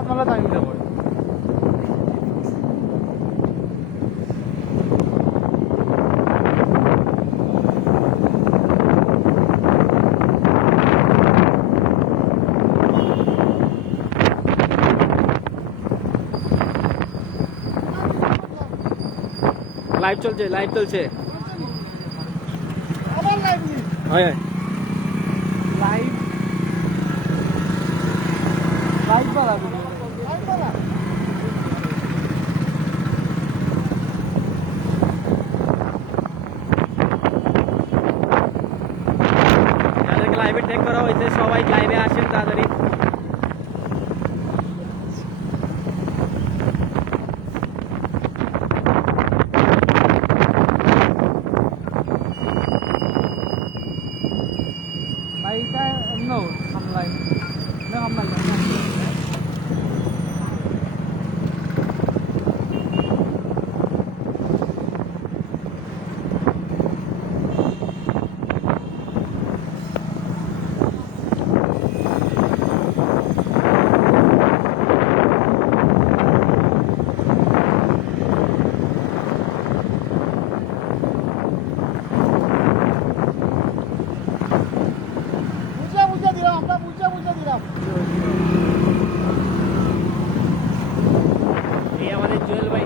আপনারা টাইম দেবো লাইভ চলছে আবার লাইভ হ্যাঁ লাইভ লাইভ পালা যাদেরকে লাইভে ট্যাগ করা হয়েছে সবাই লাইভে আসেন তাড়াতাড়ি। লাইভটা নো অনলাইন না অনলাইন এই আমাদের জুয়েল ভাই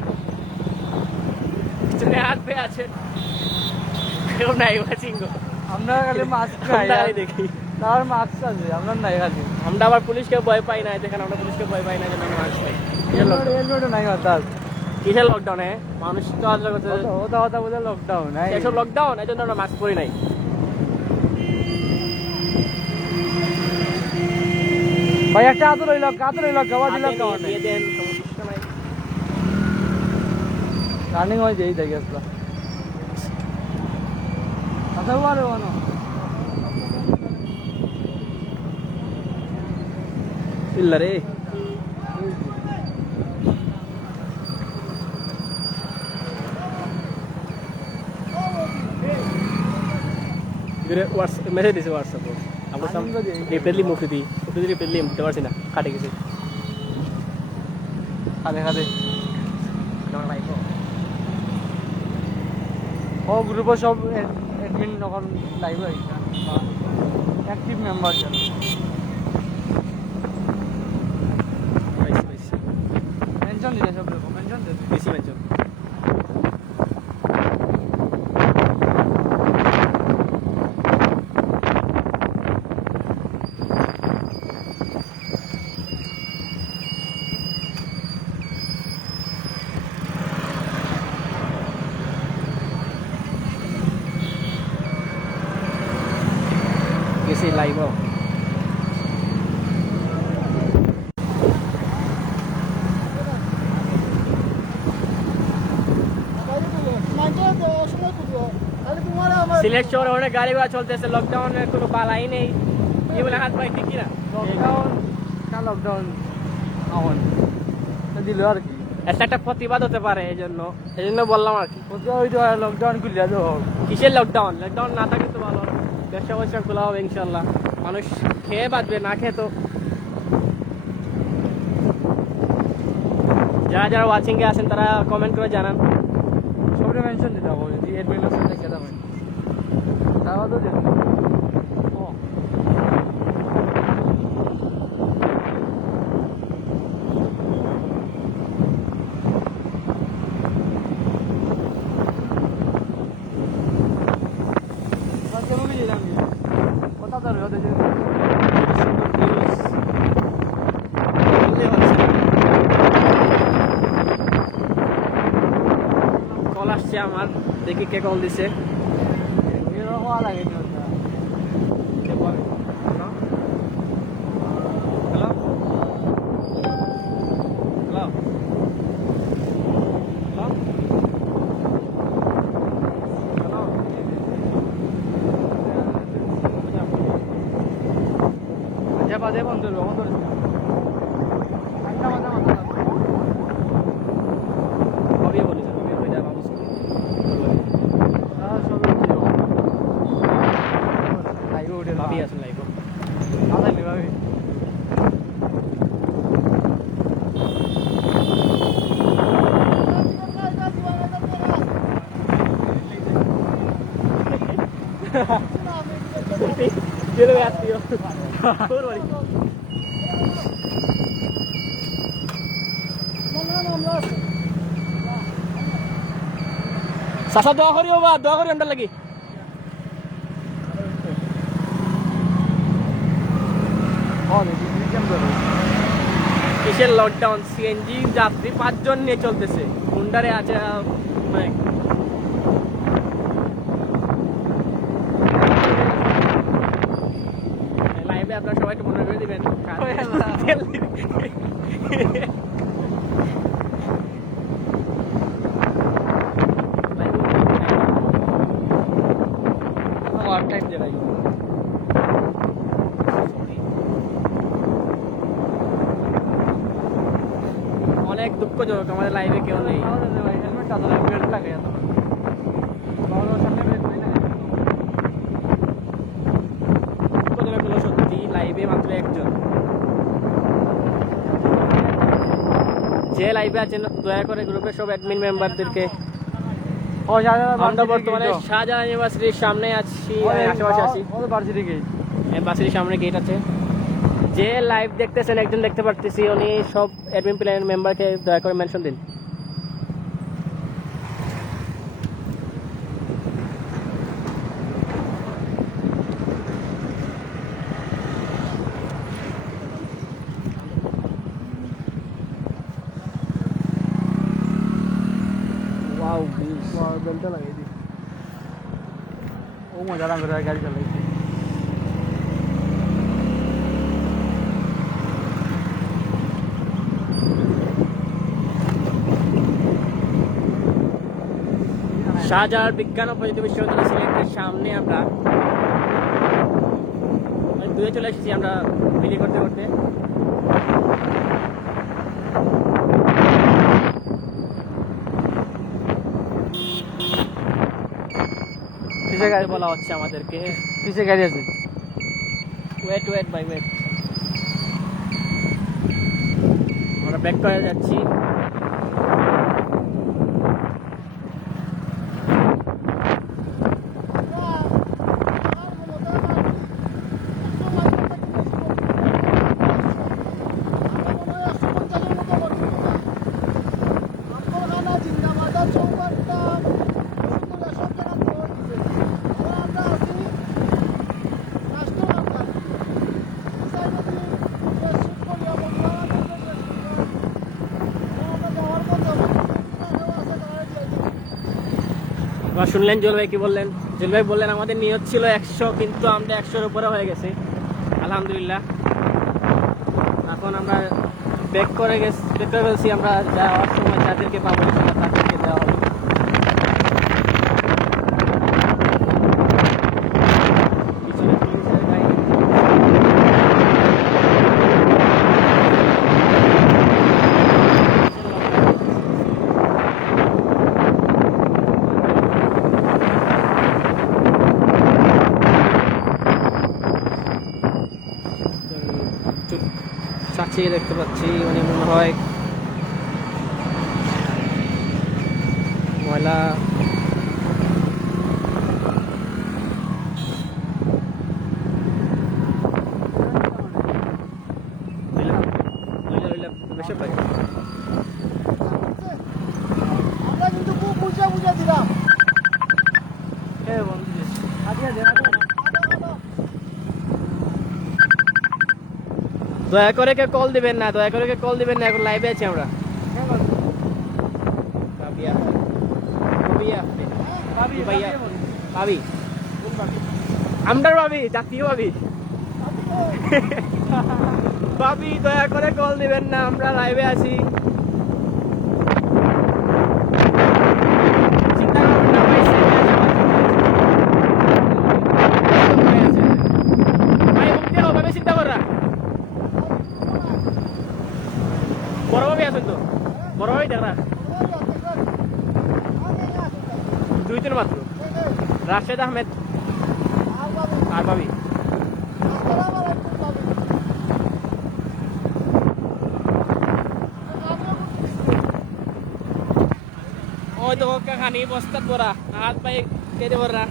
পিছনে হাত পেয়ে আছে, কেউ নাই ওয়াচিং গো। আমরা খালি মাস্ক খাই আমরা দেখি তার মাস্ক আছে আমরা নাই খালি আমরা আবার পুলিশকে ভয় পাই না, দেখেন আমরা পুলিশকে ভয় পাই না জন্য আমরা মাস্ক পাই। হেলমেটও নাই হঠাৎ কিসের লকডাউনে মানুষ তো আজ করতে ওটা ওটা বলে লকডাউন এসব লকডাউন এই জন্য আমরা মাস্ক পরি নাই। ভাই একটা হাত রইল খাওয়া দিল দিয়ে দেন, সমস্যা নাই। রানিং হয়ে যেই দেখে আসলো আচ্ছা বারে বানো ಇಲ್ಲ ರೀ মেসেজ দিছে হোয়াটসঅ্যাপ আমরা সব রিপ্লেলি মুফি দিই রিপ্লেলি দিতে পারছি না, কাটে গেছে। খাদে ও গ্রুপে সব অ্যাডমিন এখন লাইভ হয়েছে অ্যাক্টিভ মেম্বার যেন মেনশন দিলে সব লোক মেনশন দিলে বেশি mention gisi live ho Sylhet শহরে অনেক গাড়ি ঘোড়া চলতেছে, লকডাউনের কোনো পালাই নেই, এই বলে হাত পাই ঠিক কিনা। লকডাউন এখন দিল আর কি একটা প্রতিবাদ হতে পারে, এই জন্য বললাম আর কি। লকডাউন খুলিয়া তো কিসের লকডাউন না থাকে তো ভালো, ব্যবসা ব্যবসা খোলা হবে ইনশাল্লাহ, মানুষ খেয়ে বাঁচবে, না খেয়ে তো। যারা যারা ওয়াচিং এ আছেন তারা কমেন্ট করে জানান। সবরে মেনশন দিতে হবে যদি এডমিন আছে দেখে দেবেন তারা তো দেবেন কথা তো রয়েছে কল আসছে আমার, দেখি কে কল দিছে। লাগে বাদে বন্ধ বন্ধ ভাবি আসুন লাইভ ভাবি জেলে ভাই আত্মীয় তোর বাড়ি চাচা দোয়া করিও বা দোয়া করি আমরা লাগি কিসের লকডাউন সিএনজি যাত্রী 5 জন নিয়ে চলতেছে হুন্ডারে আছে মানে লাইভে আপনারা সবাই একটু মনে করে দিবেন ওয়ান টাইম জায়গায় অনেক দুঃখজনক আমাদের লাইভে কেউ নেই হেলমেট আসলে বেল্ট লাগে এত সামনে বেল্ট নেই না দুঃখজনক হলো সত্যি লাইভে মাত্র একজন যে লাইভে আছেন দয়া করে গ্রুপের সব অ্যাডমিন মেম্বারদেরকে ও আমরা বর্তমানে শাহজাহান ইউনিভার্সিটির সামনে আছি আশেপাশে আছি ভার্সিটি গেট ইউনিভার্সিটির সামনে গেট আছে যে লাইভ দেখতেছেন একজন দেখতে পারতেছি উনি সব অ্যাডমিন প্ল্যান মেম্বারকে দয়া করে মেনশন দিন ওয়াও বিশ বেল্টটা লাগাই দি ও মজা লাগে গাড়ি চালাইছি শাহজাহান বিজ্ঞান ও প্রযুক্তি বিশ্ববিদ্যালয় সিলেটের সামনে আমরা দূরে চলে এসেছি আমরা বিলি করতে করতে পিছে গাড়ি বলা হচ্ছে আমাদেরকে পিছে গাড়ি আছে ওয়েট ওয়েট বাই ওয়েট আমরা ব্যাক করে যাচ্ছি শুনলেন জুয়েল ভাই কি বললেন জুয়েল ভাই বললেন আমাদের নিয়ত ছিল 100 কিন্তু আমরা 100-এর উপরে হয়ে গেছে আলহামদুলিল্লাহ এখন আমরা ব্যাক করে ফেলছি আমরা যাওয়ার সময় যাদেরকে পাবো তাদেরকে দেওয়া হবে চাচি দেখতে পাচ্ছি উনি মনে হয় ময়লা আমরা কিন্তু খুব বুঝা দিলাম দয়া করে কে কল দিবেন না দয়া করে কে কল দিবেন না এখন লাইভে আছি আমরা ভাবি আমরার ভাবি জাতীয় ভাবি ভাবি দয়া করে কল দিবেন না আমরা লাইভে আছি চিন্তা করা বড় ভাবি আছেন তো বড় ভাবি দেখা দুইজন মাত্র রাশেদ আহমেদ আর ভাবি ওই তো খানি বস্তা পরা হাত পায়ে কেটে পড়া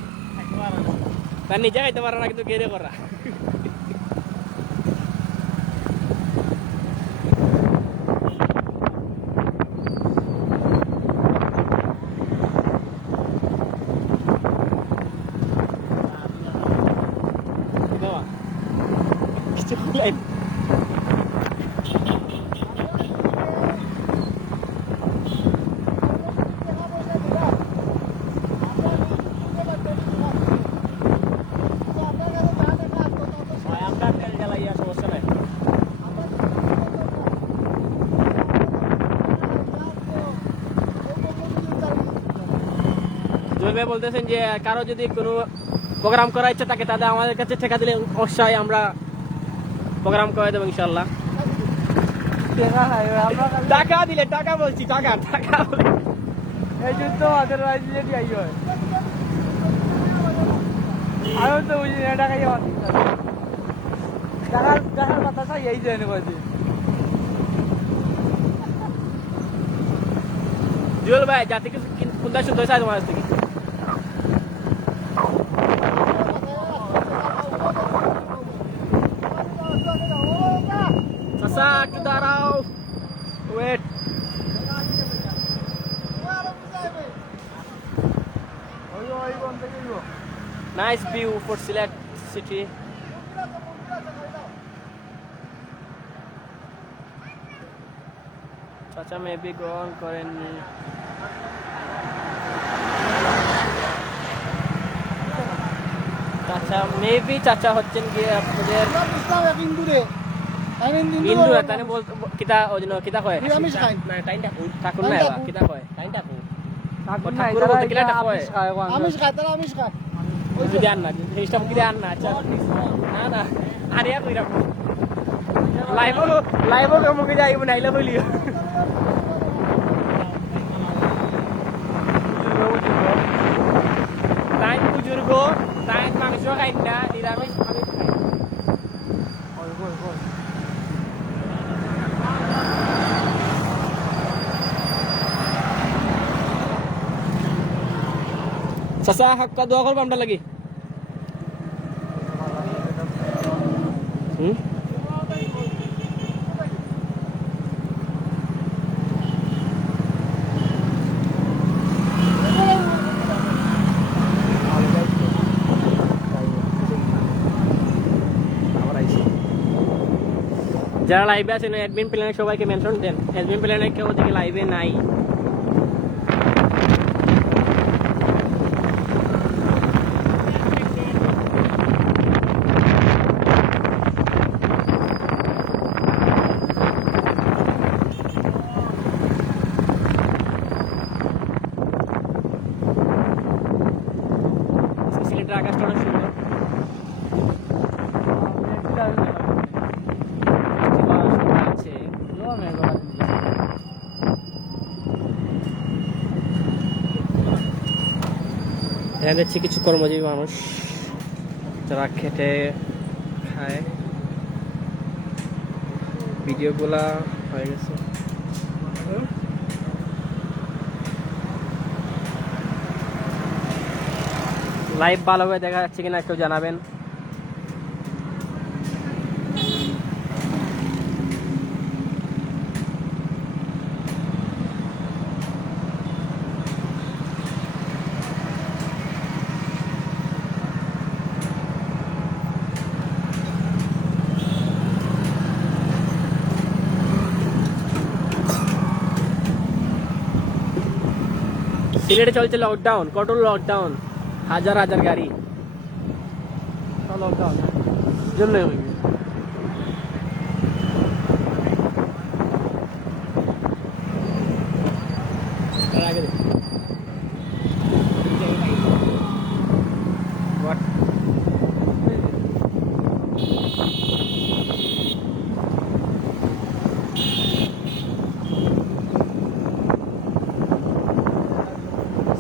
তার নিজে খাইতে পারে না কিন্তু কেটে পড়া জুয়েল ভাই বলতেছেন যে কারো যদি কোনো প্রোগ্রাম করার ইচ্ছা থাকে তাদের আমাদের কাছে টাকা দিলে অবশ্যই আমরা প্রোগ্রাম করে দেবো ইনশাল্লাহ। টাকা দিলে টাকা বলছি টাকা টাকা এই যুদ্ধ আমাদের রাজ্যে যাই হয় আরো তো বুঝি না টাকাই আমার টাকার টাকার কথা চাই এই যায় না বাজে জুয়েল ভাই যাতে কিছু কোনটা শুদ্ধ হয়েছে তোমার কাছ থেকে চাচা একটু দাঁড়াও wait Nice view for Sylhet city. চাচা মেবি গ্রহণ করেননি। চাচা মেবি চাচা হচ্ছেন গিয়ে আপনাদের হিন্দু তানে বল কিতা ওজন্য কিতা কয় নিরামিষ খায় না টাইমটা ঠাকুর না কিতা কয় টাইমটা ঠাকুর ঠাকুর বলতে কিলা কয় আমিষ খায় তারা আমিষ খায় যদি আন না জিনিসটা কি আন না আচ্ছা না না আরে আর কইরা লাইভও মুখে যাইব নাইলে বলিও তাই বুজুর্গ তাই মাংস খাই না নিরামিষ আমি খাই চাচা হাক্কা দোয়া করবো আমরা লাগি যারা লাইভে আছেন অ্যাডমিন প্ল্যানে সবাইকে মেনশন দেন অ্যাডমিন প্ল্যানে কেউ দেখি লাইভে নাই সিলেটের আকাশটা অনেক সুন্দর আছে এখানে দেখছি কিছু কর্মজীবী মানুষ যারা খেটে খায় ভিডিওগুলা হয়ে গেছে লাইভ ভালোভাবে দেখা যাচ্ছে কিনা একটু জানাবেন সিলেটে চলছে লকডাউন কঠোর লকডাউন হাজার হাজার গাড়ি লকডাউন জন্য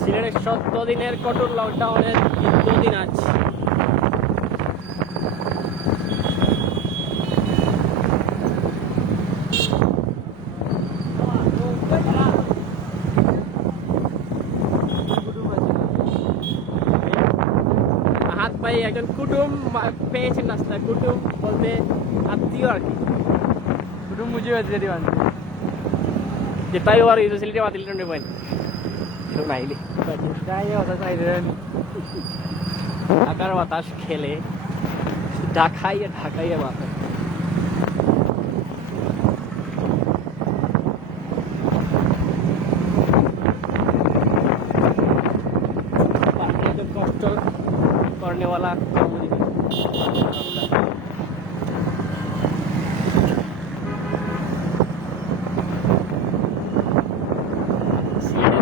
সিলেটে 17 দিনের কঠোর লকডাউনের 2 দিন আছে হাত ভাই একজন কুটুম পেয়েছেন রাস্তায় কুটুম বলতে আত্মীয় আর কি কুটুম মুঝে বেঁচে দিবান যে তাই আর ফেসিলিটি বাতিল করে পয়েন্ট নাইলে যাই ওটা চাইলেন ঢাকার বাতাস খেলে ঢাকাইয়া ঢাকাইয়া বাতাস कष्ट करने वाला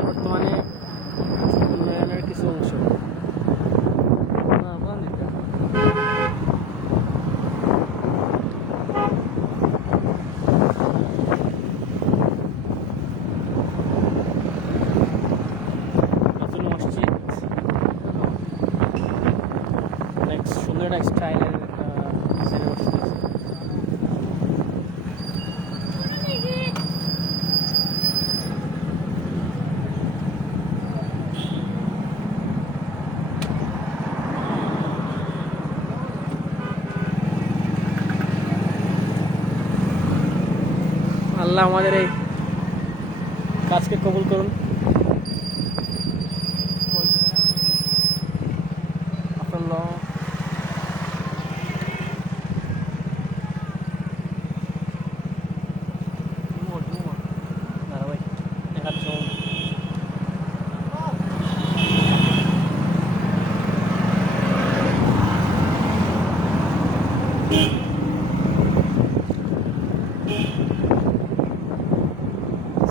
বর্তমানে উন্নয়নের কিছু অংশ আল্লাহ আমাদের এই কাজকে কবুল করুন।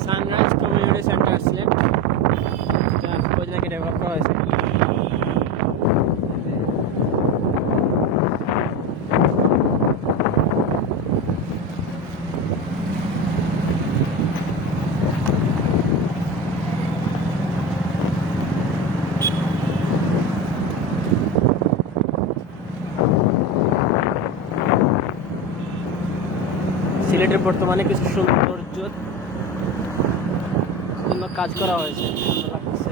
সানরাইজ কমিউনিটি সেন্টার আসলে কদিন আগে ডেভেলপ করা হয়েছে। সিলেটের বর্তমানে কিছু সৌন্দর্য জন্য কাজ করা হয়েছে, সুন্দর লাগছে।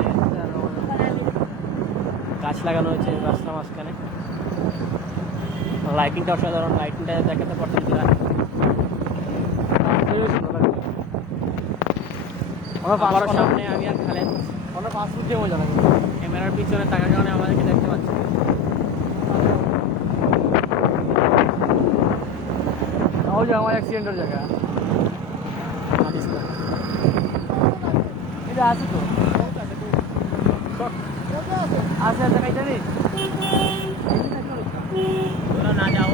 গাছ লাগানো হয়েছে রাস্তার মাঝখানে, লাইটিংটা অসাধারণ। লাইটিংটা দেখাতে পারতাম কিনা, আমার সামনে আমি আর খালেদ আমরা পাঁচ ফুট দিয়ে মজা লাগে। ক্যামেরার পিছনে থাকার কারণে আমাদেরকে দেখতে পাচ্ছি। ওই যে আমার অ্যাক্সিডেন্টের জায়গা এটা আছে তো, আছে আছে কাই জানি তোরা না যাও।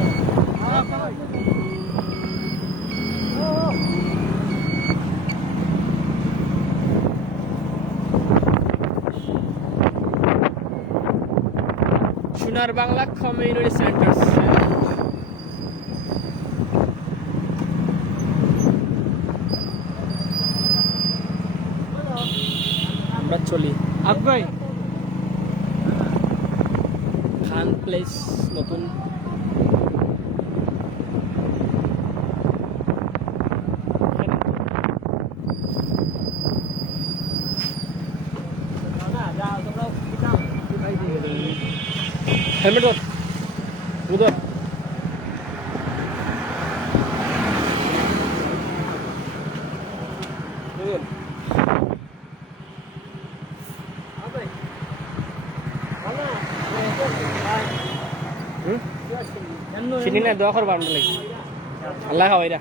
সোনার বাংলা কমিউনিটি সেন্টার আমরা চলি। ভাই খান প্লেস নতুন হেলমেট উদর চিনি না দোয়া করবা আমরা লাগি আল্লাহ খাওয়াই রা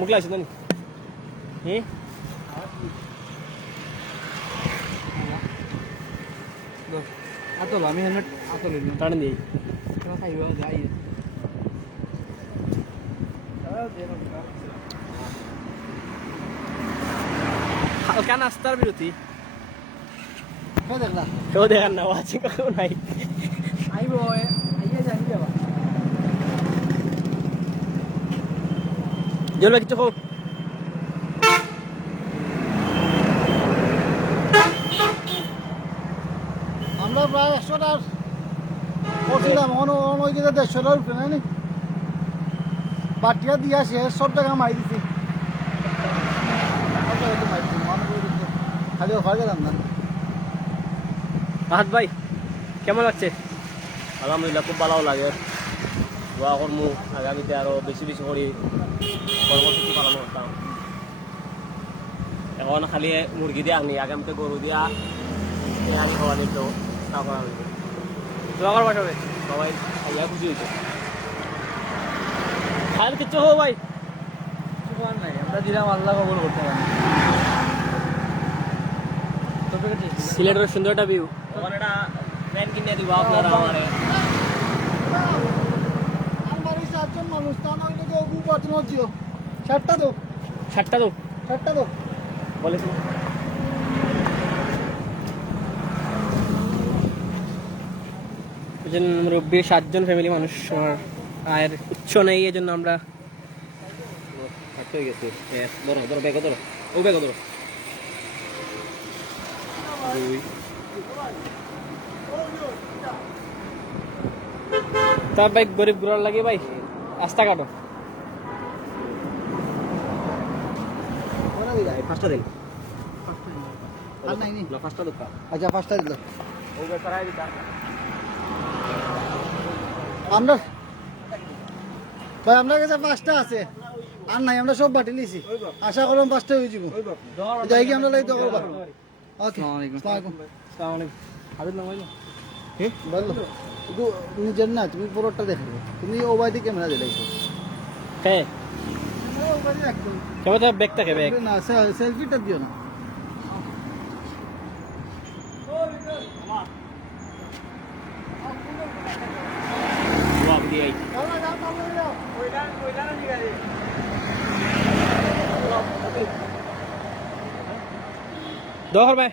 মুখ লাগছে তো নি আতল আমি হেলমেট আতল টান দিই খাইব যাই হালকা নাস্তার বিরতি দেখলা কেউ দেখার না আছে কেউ নাই আইব আইয়া জানি যাবা জল কিছু হোক আমরা প্রায় 100টার করছিলাম ওই কিন্তু 150টার উপরে নাইনি বাটিয়া দিয়া শেষ, সব টাকা মাই দিছি। খালি ওখানে গেলাম না। রাহাত ভাই কেমন লাগছে? আলহামদুলিল্লাহ খুব ভালো লাগে। দোয়া করবো আগামীতে আরো বেশি বেশি করে কর্মসূচি পালন করতাম। এখন খালি মুরগি দিয়ে আনি, আগামীতে গরু দিয়া আনি খাওয়া দিত তা করা হয়েছে। দোয়া করবা সবাই, সবাই খাইয়া খুশি হয়েছে। খায়াল কিচ্ছু হো ভাই, নাই আমরা দিলাম আল্লাহ কবুল করতে পারি। সিলেটের সুন্দর একটা ভিউ। ওখানে একটা প্যান্ট কিনে দিব আপনারা আমার। আমার ওই 7 জন মানুষ, তা না ওইটা কেউ গু পাচ্ছে না জিও। 60টা তো, 60টা তো 60টা তো। বলেছি। এই জন্য মুরব্বী 7 জন ফ্যামিলি মানুষ, আমার আয়ের উচ্চ নেই, এই জন্য আমরা হয়ে গেছে। ধরো ধরো ব্যাগে ধরো, ও ব্যাগে ধরো। তার ভাই গরিব গুড়ার লাগে ভাই রাস্তা কাটো। ফার্স্টটা দিন আর নাই নি। না, ফার্স্টটা দোকা। আচ্ছা 5টা দিল। ও বেচারা দিতা। আমরা ভাই আপনার কাছে 5টা আছে। আর নাই আমরা সব বাটি লিছি আশা করলাম 5টা হয়ে যাব যাই কি আমরা লাইক দখল করব ওকে আসসালামু আলাইকুম আসসালামু আলাইকুম হাবিব নাম হইলো বললো তো নিজের না তুমি পুরোটা দেখো তুমি ওবাইদি ক্যামেরা দিলাইছো কে ক্যামেরা ওবাইদি রাখো কেমন ব্যাগটা কে ব্যাগ না সেলফিটা দিও না ওয়াও দিই দহর ভাই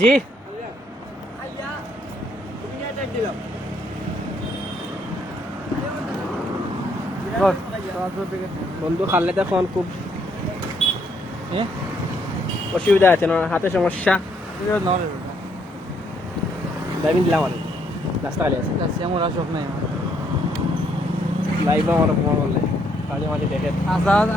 জি বন্ধু খাললে তখন খুব অসুবিধা আছে না হাতে সমস্যা ড্রাইভিং দিলাম আর রাস্তা খালি আছে আমার আসক নাই লাইভ আমার প্রমাণ করলে কালী মাঝে দেখে আজাদ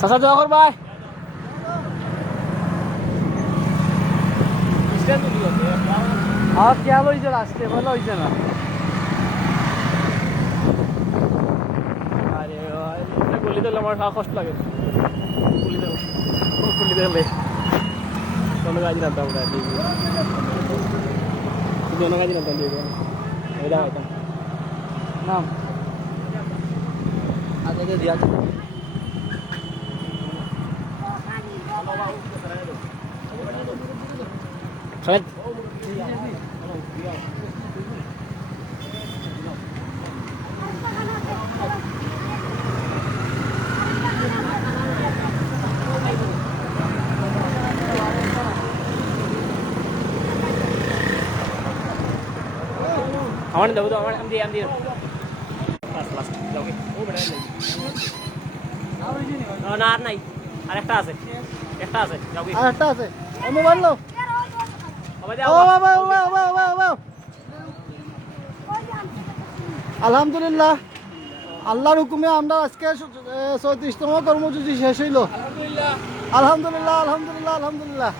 চাচা দোয়া কর ভাই আর কে লইছে লাস্টে ভালো হইছে না আরে গুলি দিলে আমার কষ্ট লাগে গুলি দিলে কোনো কাজ না আমরা কোনো কাজ না এটা নাম আগে দিয়া Fred. আমার দাও দাও আমার আমি দিই লাস্ট যাও না আর নাই আর একটা আছে যাও আর একটা আছে ও মোবাইল নাও ও বাবা আলহামদুলিল্লাহ আল্লাহর হুকুমে আমরা আজকে 34তম কর্মসূচি শেষ হইল আলহামদুলিল্লাহ আলহামদুলিল্লাহ আলহামদুলিল্লাহ